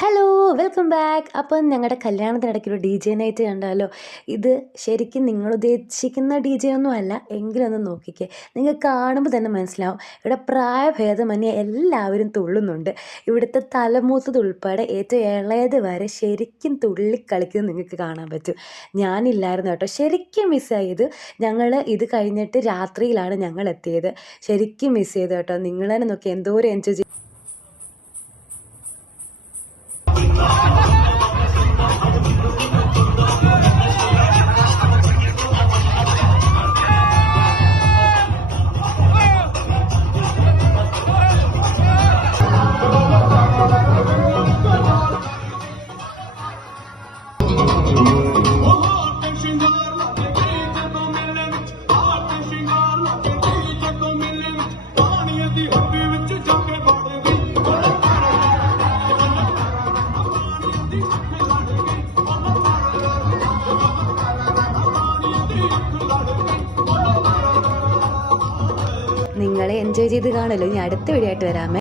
Hello welcome back. അപ്പം ഞങ്ങളുടെ കല്യാണത്തിനിടയ്ക്കൊരു D J night കണ്ടാലോ. ഇത് ശരിക്കും നിങ്ങൾ ഉദ്ദേശിക്കുന്ന ഡി ജെ ഒന്നും അല്ല, എങ്കിലൊന്ന് നോക്കിക്കേ. നിങ്ങൾക്ക് കാണുമ്പോൾ തന്നെ മനസ്സിലാവും ഇവിടെ പ്രായഭേദമന്യേ എല്ലാവരും തുള്ളുന്നുണ്ട്. ഇവിടുത്തെ തലമൂത്തതുൾപ്പെടെ ഏറ്റവും ഇളയത് വരെ ശരിക്കും തുള്ളിക്കളിക്കുന്നത് നിങ്ങൾക്ക് കാണാൻ പറ്റും. ഞാനില്ലായിരുന്നു കേട്ടോ, ശരിക്കും മിസ്സായി. ഞങ്ങൾ ഇത് കഴിഞ്ഞിട്ട് രാത്രിയിലാണ് ഞങ്ങൾ എത്തിയത്. ശരിക്കും മിസ് ചെയ്തു കേട്ടോ. നിങ്ങൾ തന്നെ നോക്കി എന്തോരം എൻജോയ്. നിങ്ങളെ എൻജോയ് ചെയ്ത് കാണുമല്ലോ. ഇനി അടുത്ത വീഡിയോ ആയിട്ട് വരാമേ.